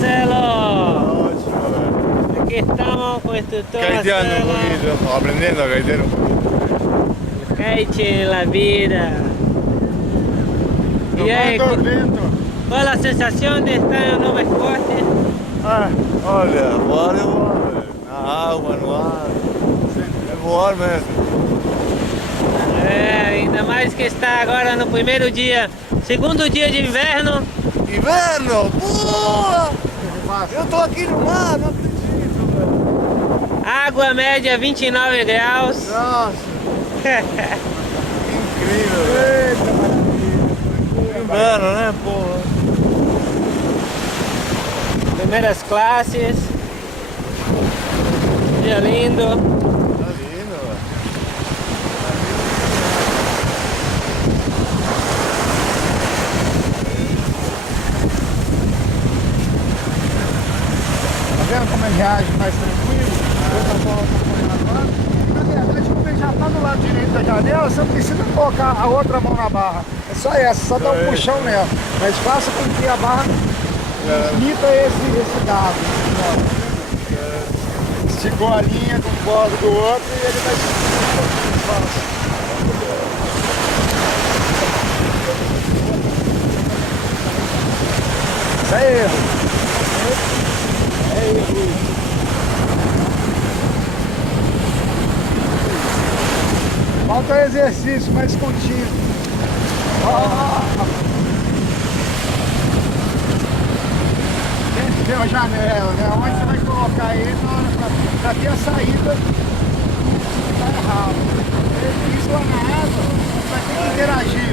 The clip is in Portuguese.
Marcelo. Ótimo, velho. Aquí estamos con el instructor Gaiteando un Marcelo. poquito, aprendiendo a gaitear un poquito. Kite en la vida. Y ahí, Tomando vento. ¿cuál es la sensación de estar en un nuevo esporte? Olha, voar é voar, velho. Na água, no ar. É voar mesmo. Ainda mais que está agora no primeiro dia, segundo dia de inverno. Inverno! Boa! Eu tô aqui no mar, não acredito, velho. Água média 29 graus. Nossa! Incrível, velho. Eita, maravilha. Inverno, né, porra? Primeiras classes. Dia lindo. Tá lindo, velho. Tá vendo como ele reage mais tranquilo? Outra bola tá correndo agora. Na verdade, como ele já tá do lado direito da janela, você não precisa colocar a outra mão na barra. É só essa, só dar um puxão nela. Mas faça com que a barra imita esse dado. Esticou a linha de um bordo do outro e ele vai se isso é erro. É erro. Falta um exercício mais contínuo. Tem que ter uma janela, né? Onde você vai colocar ele para ter a saída, tá errado. Isso lá na água, vai ter que interagir.